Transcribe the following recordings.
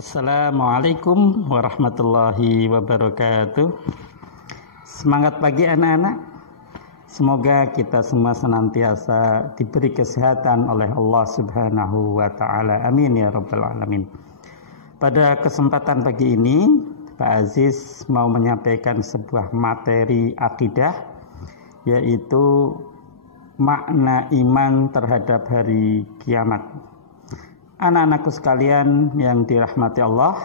Assalamualaikum warahmatullahi wabarakatuh. Semangat pagi anak-anak. Semoga kita semua senantiasa diberi kesehatan oleh Allah Subhanahu wa taala. Amin ya rabbal alamin. Pada kesempatan pagi ini, Pak Aziz mau menyampaikan sebuah materi akidah, yaitu makna iman terhadap hari kiamat. Anak-anakku sekalian yang dirahmati Allah,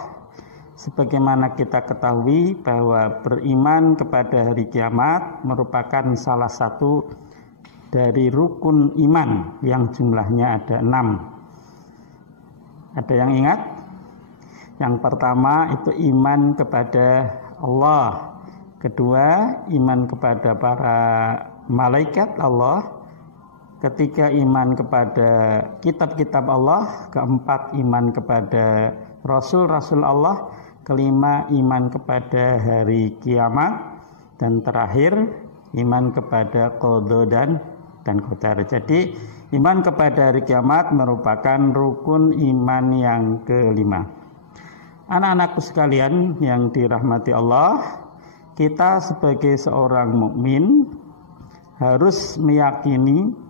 sebagaimana kita ketahui bahwa beriman kepada hari kiamat merupakan salah satu dari rukun iman yang jumlahnya ada 6. Ada yang ingat? Yang pertama itu iman kepada Allah. Kedua, iman kepada para malaikat Allah. Ketiga, iman kepada kitab-kitab Allah. Keempat, iman kepada rasul-rasul Allah. Kelima, iman kepada hari kiamat. Dan terakhir, iman kepada qada dan qadar. Jadi iman kepada hari kiamat merupakan rukun iman yang kelima. Anak-anakku sekalian yang dirahmati Allah, kita sebagai seorang mukmin harus meyakini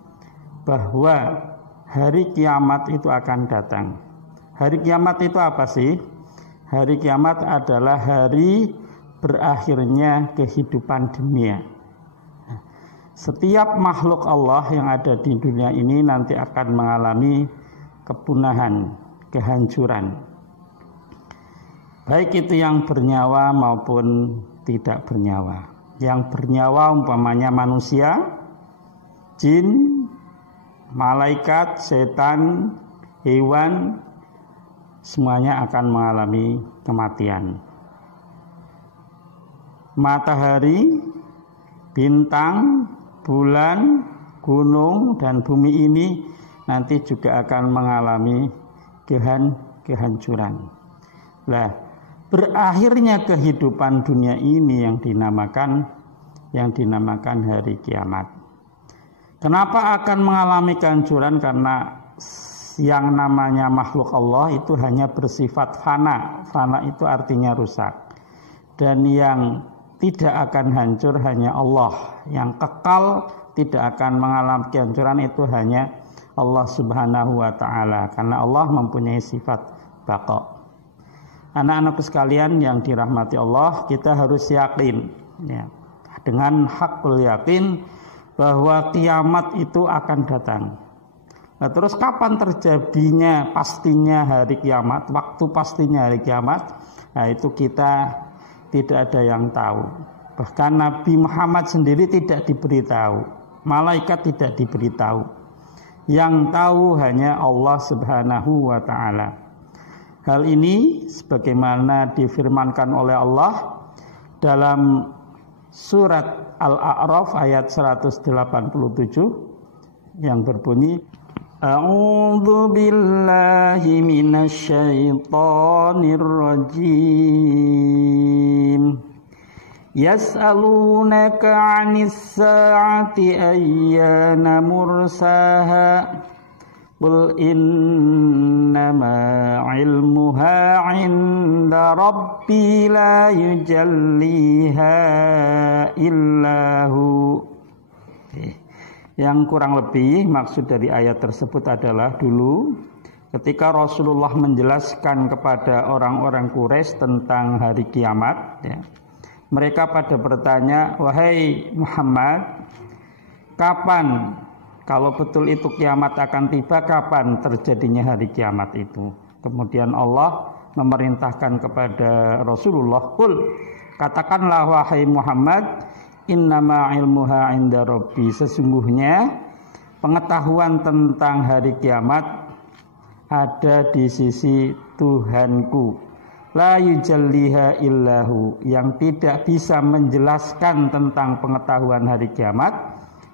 bahwa hari kiamat itu akan datang. Hari kiamat itu apa sih? Hari kiamat adalah hari berakhirnya kehidupan dunia. Setiap makhluk Allah yang ada di dunia ini nanti akan mengalami kepunahan, kehancuran. Baik itu yang bernyawa maupun tidak bernyawa. Yang bernyawa umpamanya manusia, jin, malaikat, setan, hewan, semuanya akan mengalami kematian. Matahari, bintang, bulan, gunung, dan bumi ini nanti juga akan mengalami kehancuran. Nah, berakhirnya kehidupan dunia ini yang dinamakan hari kiamat. Kenapa akan mengalami kehancuran? Karena yang namanya makhluk Allah itu hanya bersifat fana. Fana itu artinya rusak. Dan yang tidak akan hancur hanya Allah. Yang kekal tidak akan mengalami kehancuran itu hanya Allah Subhanahu wa taala. Karena Allah mempunyai sifat baqa. Anak-anakku sekalian yang dirahmati Allah, kita harus yakin ya, dengan hakul yakin bahwa kiamat itu akan datang. Nah, terus kapan terjadinya pastinya hari kiamat, waktu pastinya hari kiamat? Nah, itu kita tidak ada yang tahu. Bahkan Nabi Muhammad sendiri tidak diberitahu, malaikat tidak diberitahu. Yang tahu hanya Allah Subhanahu wa taala. Hal ini sebagaimana difirmankan oleh Allah dalam surat Al-A'raf ayat 187 yang berbunyi, A'udzu billahi minasyaitonir rajim. Yas'alunaka 'anis sa'ati ayyana mursaha. Qul innama ilmuha 'inda rabbi la yujalliha illahu. Yang kurang lebih maksud dari ayat tersebut adalah dulu ketika Rasulullah menjelaskan kepada orang-orang Quraisy tentang hari kiamat ya, mereka pada bertanya, wahai Muhammad, kapan, kalau betul itu kiamat akan tiba, kapan terjadinya hari kiamat itu? Kemudian Allah memerintahkan kepada Rasulullah, qul, katakanlah wahai Muhammad, innama ilmuha 'inda rabbi, sesungguhnya pengetahuan tentang hari kiamat ada di sisi Tuhanku. La yujalliha illahu, yang tidak bisa menjelaskan tentang pengetahuan hari kiamat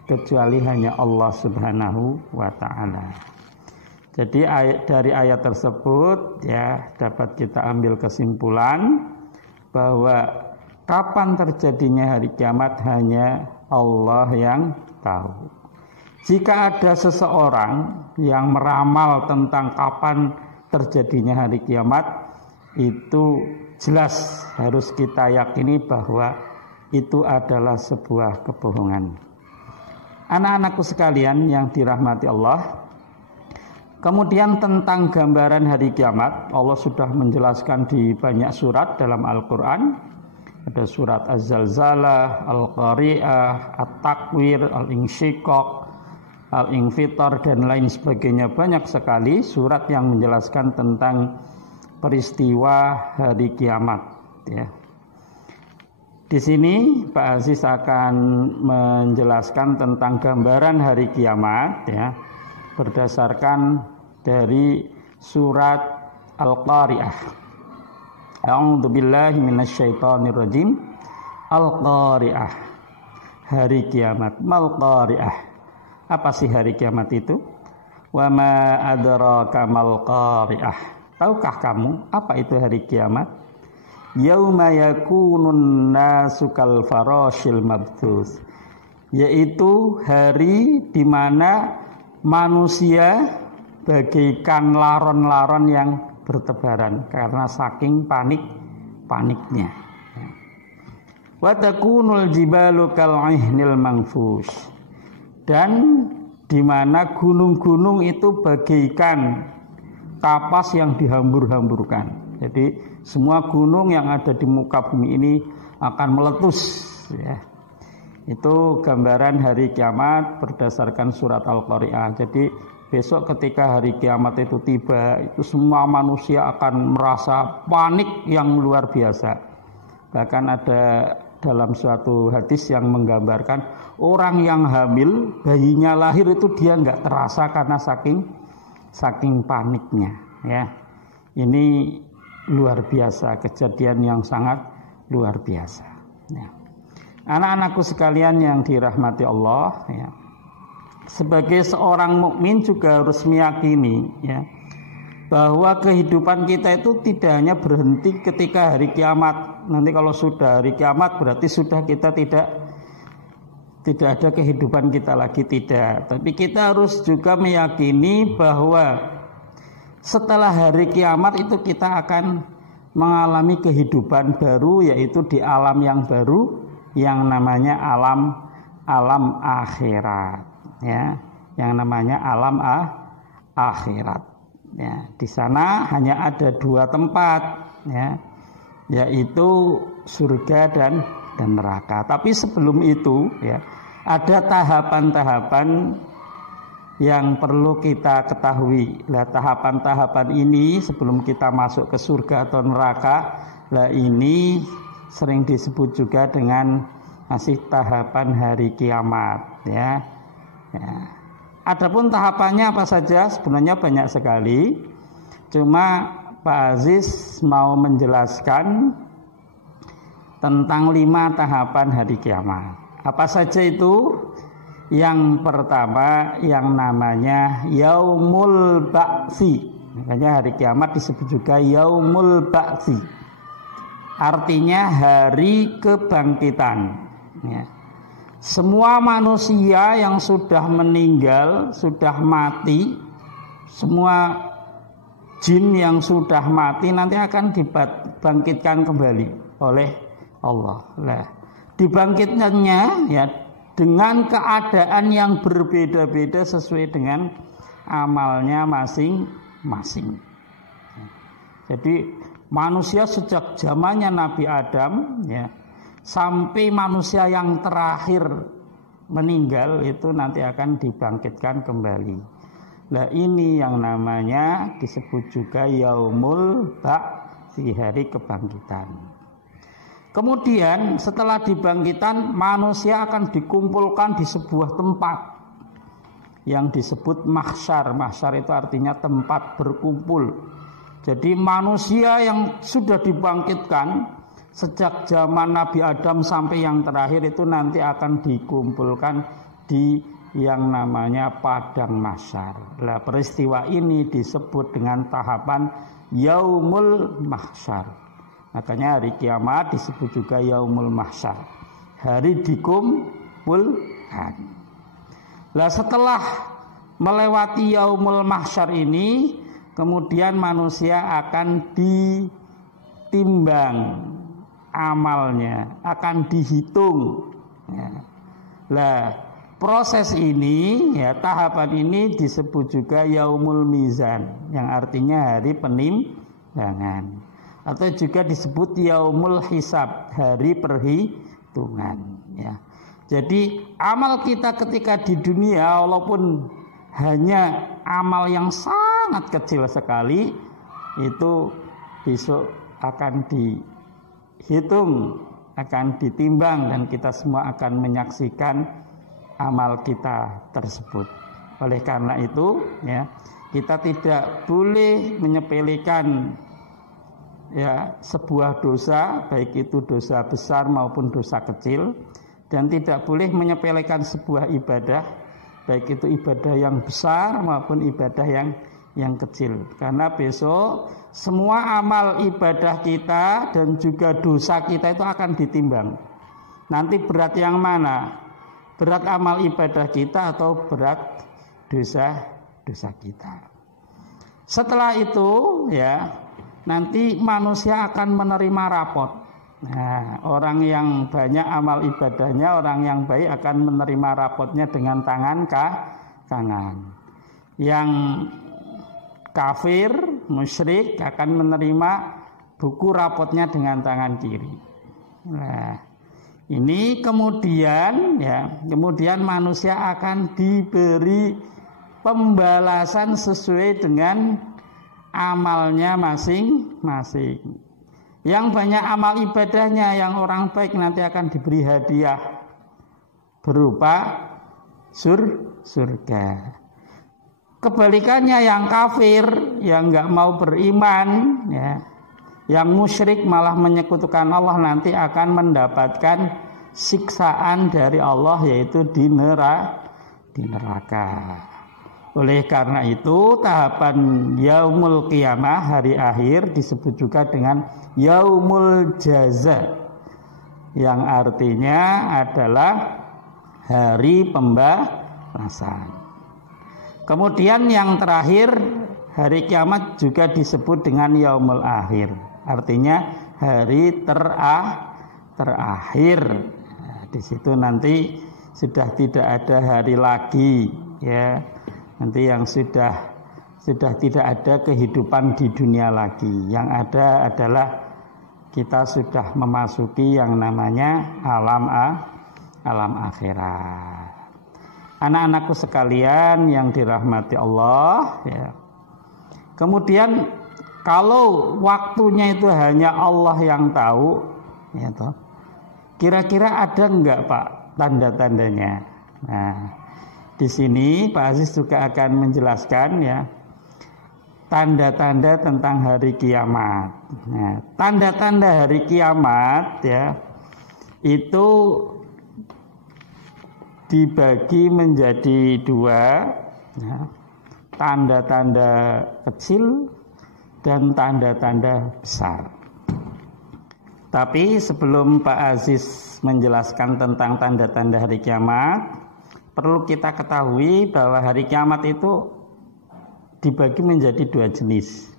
kecuali hanya Allah Subhanahu wa taala. Jadi dari ayat tersebut ya dapat kita ambil kesimpulan bahwa kapan terjadinya hari kiamat hanya Allah yang tahu. Jika ada seseorang yang meramal tentang kapan terjadinya hari kiamat, itu jelas harus kita yakini bahwa itu adalah sebuah kebohongan. Anak-anakku sekalian yang dirahmati Allah, kemudian tentang gambaran hari kiamat, Allah sudah menjelaskan di banyak surat dalam Al-Quran. Ada surat Az-Zalzalah, Al-Qari'ah, At-Takwir, Al-Insyiqaq, Al-Infitar, dan lain sebagainya. Banyak sekali surat yang menjelaskan tentang peristiwa hari kiamat, ya. Di sini Pak Aziz akan menjelaskan tentang gambaran hari kiamat, ya, berdasarkan dari surat Al-Qari'ah. A'udzu billahi minasyaitonir rajim. Al-Qari'ah, hari kiamat. Mal Qari'ah, apa sih hari kiamat itu? Wa ma adraka mal Qari'ah, tahukah kamu apa itu hari kiamat? Yauma yakunun nasu kal farashil mabthus, yaitu hari di mana manusia bagaikan laron-laron yang bertebaran karena saking paniknya. Wa takunul jibalu kal ihnil manfush, dan di mana gunung-gunung itu bagaikan kapas yang dihambur-hamburkan. Jadi semua gunung yang ada di muka bumi ini akan meletus, ya. Itu gambaran hari kiamat berdasarkan surat Al-Qari'ah. Jadi besok ketika hari kiamat itu tiba, itu semua manusia akan merasa panik yang luar biasa. Bahkan ada dalam suatu hadis yang menggambarkan orang yang hamil, bayinya lahir itu dia nggak terasa karena saking paniknya, ya. Ini luar biasa, kejadian yang sangat luar biasa, ya. Anak-anakku sekalian yang dirahmati Allah, ya. Sebagai seorang mukmin juga harus meyakini, ya, bahwa kehidupan kita itu tidak hanya berhenti ketika hari kiamat. Nanti kalau sudah hari kiamat berarti sudah kita tidak ada kehidupan kita lagi, tidak. Tapi kita harus juga meyakini bahwa setelah hari kiamat itu kita akan mengalami kehidupan baru, yaitu di alam yang baru yang namanya alam akhirat, ya, yang namanya alam akhirat, ya. Di sana hanya ada dua tempat, ya, yaitu surga dan neraka. Tapi sebelum itu, ya, ada tahapan-tahapan yang perlu kita ketahui. Nah, tahapan-tahapan ini sebelum kita masuk ke surga atau neraka, nah ini sering disebut juga dengan masih tahapan hari kiamat, ya. Ya. Adapun tahapannya apa saja? Sebenarnya banyak sekali. Cuma Pak Aziz mau menjelaskan tentang 5 tahapan hari kiamat. Apa saja itu? Yang pertama yang namanya Yaumul Ba'tsi. Makanya hari kiamat disebut juga Yaumul Ba'tsi. Artinya hari kebangkitan, ya. Semua manusia yang sudah meninggal, sudah mati, semua jin yang sudah mati nanti akan dibangkitkan kembali oleh Allah. Nah, dibangkitkannya, ya, dengan keadaan yang berbeda-beda sesuai dengan amalnya masing-masing. Jadi manusia sejak zamannya Nabi Adam, ya, sampai manusia yang terakhir meninggal itu nanti akan dibangkitkan kembali. Nah, ini yang namanya disebut juga Yaumul Ba'tsi, hari kebangkitan. Kemudian setelah dibangkitan, manusia akan dikumpulkan di sebuah tempat yang disebut mahsyar. Mahsyar itu artinya tempat berkumpul. Jadi manusia yang sudah dibangkitkan sejak zaman Nabi Adam sampai yang terakhir itu nanti akan dikumpulkan di yang namanya padang mahsyar. Nah, peristiwa ini disebut dengan tahapan Yaumul Mahsyar. Makanya hari kiamat disebut juga Yaumul Mahsyar, hari dikumpulkan. Nah, setelah melewati Yaumul Mahsyar ini, kemudian manusia akan ditimbang amalnya, akan dihitung. Ya. Lah, proses ini, ya, tahapan ini disebut juga yaumul mizan, yang artinya hari penimbangan, atau juga disebut yaumul hisab, hari perhitungan. Ya. Jadi amal kita ketika di dunia, walaupun hanya amal yang sangat kecil sekali, itu besok akan dihitung, akan ditimbang, dan kita semua akan menyaksikan amal kita tersebut. Oleh karena itu, ya, kita tidak boleh menyepelekan, ya, sebuah dosa, baik itu dosa besar maupun dosa kecil, dan tidak boleh menyepelekan sebuah ibadah, baik itu ibadah yang besar maupun ibadah yang kecil. Karena besok semua amal ibadah kita dan juga dosa kita itu akan ditimbang. Nanti berat yang mana? Berat amal ibadah kita atau berat dosa kita. Setelah itu, ya, nanti manusia akan menerima rapot. Nah, orang yang banyak amal ibadahnya, orang yang baik akan menerima rapotnya dengan tangan kanan. Yang kafir, musyrik akan menerima buku rapotnya dengan tangan kiri. Nah, ini kemudian, ya, kemudian manusia akan diberi pembalasan sesuai dengan amalnya masing-masing. Yang banyak amal ibadahnya, yang orang baik nanti akan diberi hadiah berupa surga. Kebalikannya yang kafir, yang nggak mau beriman, ya, yang musyrik malah menyekutukan Allah, nanti akan mendapatkan siksaan dari Allah, yaitu di neraka. Oleh karena itu, tahapan yaumul qiyamah, hari akhir, disebut juga dengan yaumul jaza, yang artinya adalah hari pembalasan. Kemudian yang terakhir, hari kiamat juga disebut dengan yaumul akhir, artinya hari terakhir. Nah, di situ nanti sudah tidak ada hari lagi, ya. Nanti yang sudah tidak ada kehidupan di dunia lagi. Yang ada adalah kita sudah memasuki yang namanya alam akhirat. Anak-anakku sekalian yang dirahmati Allah, ya. Kemudian kalau waktunya itu hanya Allah yang tahu, ya toh, kira-kira ada enggak, Pak, tanda-tandanya? Nah, di sini Pak Aziz juga akan menjelaskan, ya, tanda-tanda tentang hari kiamat. Nah, tanda-tanda hari kiamat, ya, itu dibagi menjadi dua, ya, tanda-tanda kecil dan tanda-tanda besar. Tapi sebelum Pak Aziz menjelaskan tentang tanda-tanda hari kiamat, perlu kita ketahui bahwa hari kiamat itu dibagi menjadi dua jenis.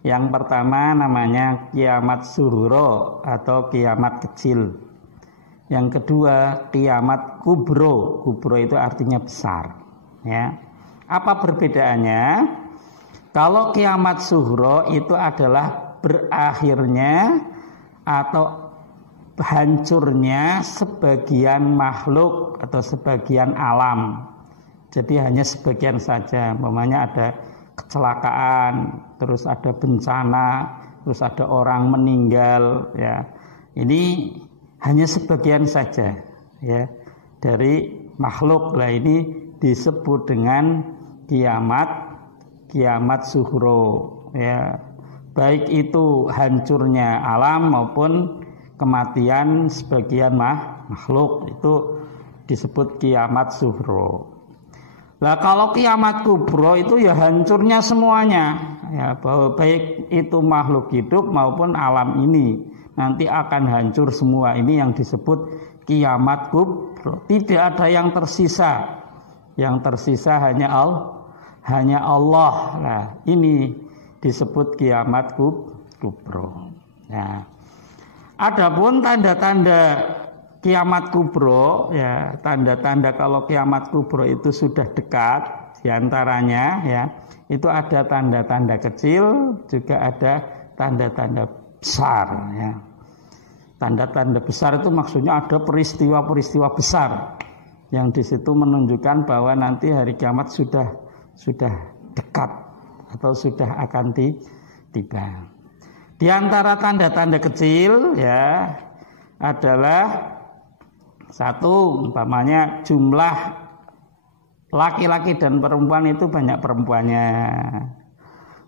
Yang pertama namanya kiamat sughra atau kiamat kecil. Yang kedua kiamat kubro. Kubro itu artinya besar, ya. Apa perbedaannya? Kalau kiamat sughra itu adalah berakhirnya atau hancurnya sebagian makhluk atau sebagian alam. Jadi hanya sebagian saja. Umpamanya ada kecelakaan, terus ada bencana, terus ada orang meninggal, ya. Ini hanya sebagian saja, ya, dari makhluk. Lah ini disebut dengan kiamat sughra, ya. Baik itu hancurnya alam maupun kematian sebagian makhluk, itu disebut kiamat sughra. Nah, kalau kiamat kubro itu ya hancurnya semuanya, ya, bahwa baik itu makhluk hidup maupun alam ini nanti akan hancur semua. Ini yang disebut kiamat kubro. Tidak ada yang tersisa. Yang tersisa hanya Allah. Nah, ini disebut kiamat kubro. Nah, adapun tanda-tanda kiamat kubro, ya, tanda-tanda kalau kiamat kubro itu sudah dekat, diantaranya ya, itu ada tanda-tanda kecil, juga ada tanda-tanda besar. Ya. Tanda-tanda besar itu maksudnya ada peristiwa-peristiwa besar yang di situ menunjukkan bahwa nanti hari kiamat sudah dekat atau sudah akan tiba. Di antara tanda-tanda kecil ya adalah satu, umpamanya jumlah laki-laki dan perempuan itu banyak perempuannya.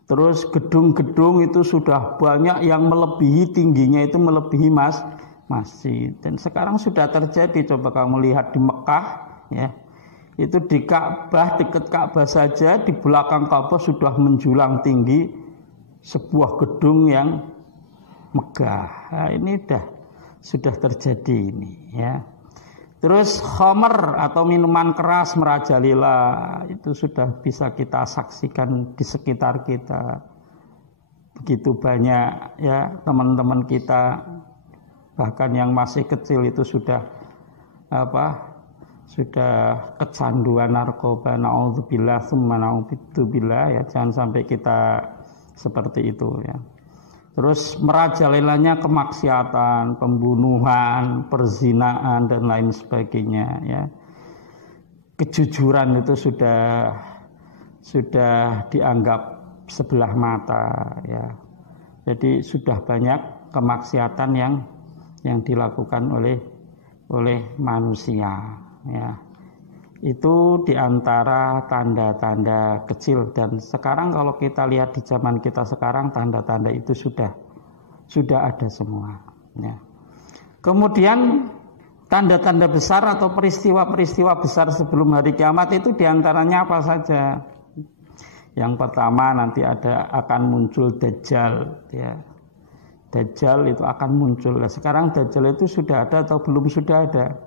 Terus gedung-gedung itu sudah banyak yang melebihi tingginya itu melebihi masjid. Dan sekarang sudah terjadi, coba kamu lihat di Mekah ya. Itu di Ka'bah, dekat Ka'bah saja di belakang Ka'bah sudah menjulang tinggi sebuah gedung yang megah. Nah, ini sudah terjadi ini ya. Terus khamr atau minuman keras merajalela itu sudah bisa kita saksikan di sekitar kita. Begitu banyak ya teman-teman kita, bahkan yang masih kecil itu sudah kecanduan narkoba. Naudzubillah tsumma naudzubillah ya, jangan sampai kita seperti itu ya. Terus merajalelanya kemaksiatan, pembunuhan, perzinaan dan lain sebagainya ya. Kejujuran itu sudah dianggap sebelah mata ya. Jadi sudah banyak kemaksiatan yang dilakukan oleh manusia ya. Itu diantara tanda-tanda kecil, dan sekarang kalau kita lihat di zaman kita sekarang tanda-tanda itu sudah ada semua ya. Kemudian tanda-tanda besar atau peristiwa-peristiwa besar sebelum hari kiamat itu diantaranya apa saja? Yang pertama nanti akan muncul Dajjal ya. Dajjal itu akan muncul. Nah, sekarang Dajjal itu sudah ada atau belum sudah ada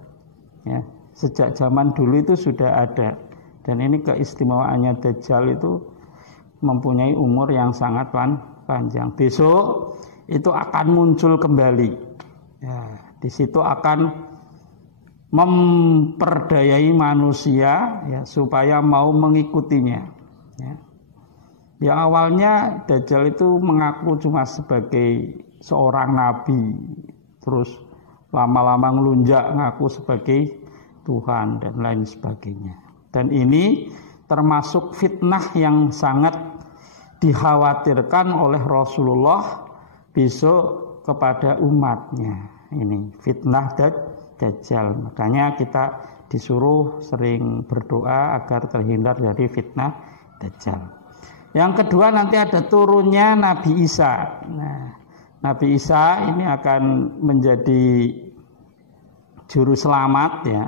ya. Sejak zaman dulu itu sudah ada, dan ini keistimewaannya Dajjal itu mempunyai umur yang sangat panjang. Besok itu akan muncul kembali ya, di situ akan memperdayai manusia ya, supaya mau mengikutinya ya. Yang awalnya Dajjal itu mengaku cuma sebagai seorang nabi, terus lama-lama ngelunjak ngaku sebagai Tuhan dan lain sebagainya. Dan ini termasuk fitnah yang sangat dikhawatirkan oleh Rasulullah besok kepada umatnya. Ini fitnah Dajjal. Makanya kita disuruh sering berdoa agar terhindar dari fitnah Dajjal. Yang kedua nanti ada turunnya Nabi Isa. Nah, Nabi Isa ini akan menjadi juru selamat ya.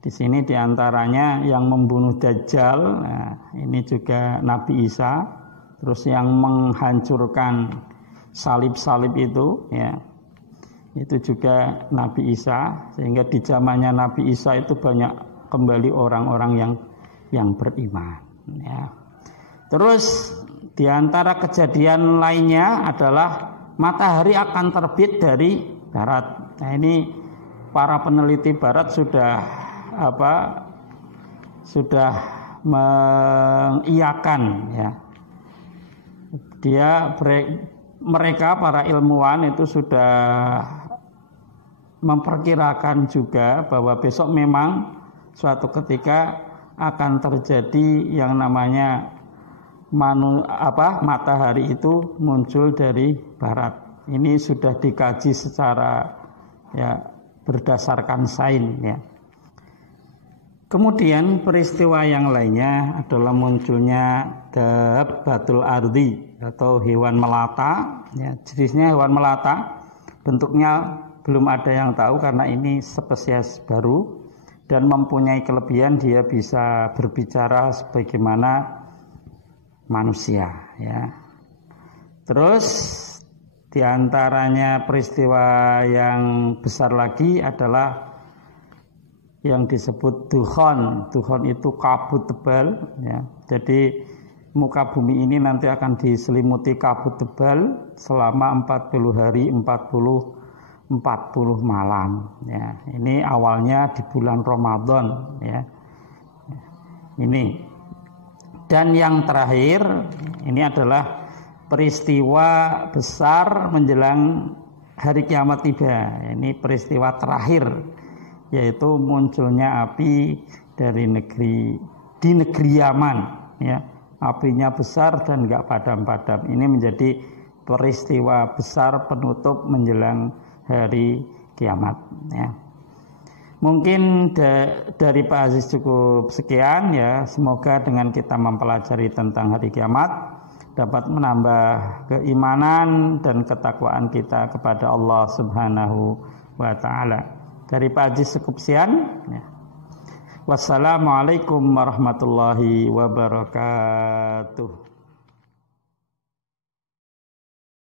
Di sini diantaranya yang membunuh Dajjal, nah, ini juga Nabi Isa. Terus yang menghancurkan salib-salib itu, ya, itu juga Nabi Isa. Sehingga di zamannya Nabi Isa itu banyak kembali orang-orang yang beriman. Ya. Terus diantara kejadian lainnya adalah matahari akan terbit dari barat. Nah, ini para peneliti barat sudah mengiyakan ya. Mereka para ilmuwan itu sudah memperkirakan juga bahwa besok memang suatu ketika akan terjadi yang namanya matahari itu muncul dari barat. Ini sudah dikaji secara ya berdasarkan sains ya. Kemudian peristiwa yang lainnya adalah munculnya dabbatul ardi atau hewan melata ya. Jenisnya hewan melata, bentuknya belum ada yang tahu karena ini spesies baru dan mempunyai kelebihan dia bisa berbicara sebagaimana manusia ya. Terus diantaranya peristiwa yang besar lagi adalah yang disebut dukhon. Dukhon itu kabut tebal ya. Jadi muka bumi ini nanti akan diselimuti kabut tebal selama 40 hari 40 malam ya. Ini awalnya di bulan Ramadan ya. Ini. Dan yang terakhir ini adalah peristiwa besar menjelang hari kiamat tiba. Ini peristiwa terakhir, yaitu munculnya api di negeri Yaman ya. Apinya besar dan enggak padam-padam. Ini menjadi peristiwa besar penutup menjelang hari kiamat ya. Mungkin dari Pak Aziz cukup sekian ya. Semoga dengan kita mempelajari tentang hari kiamat dapat menambah keimanan dan ketakwaan kita kepada Allah Subhanahu wa taala. Dari Pak Aziz cukup sekian ya. Wassalamualaikum warahmatullahi wabarakatuh.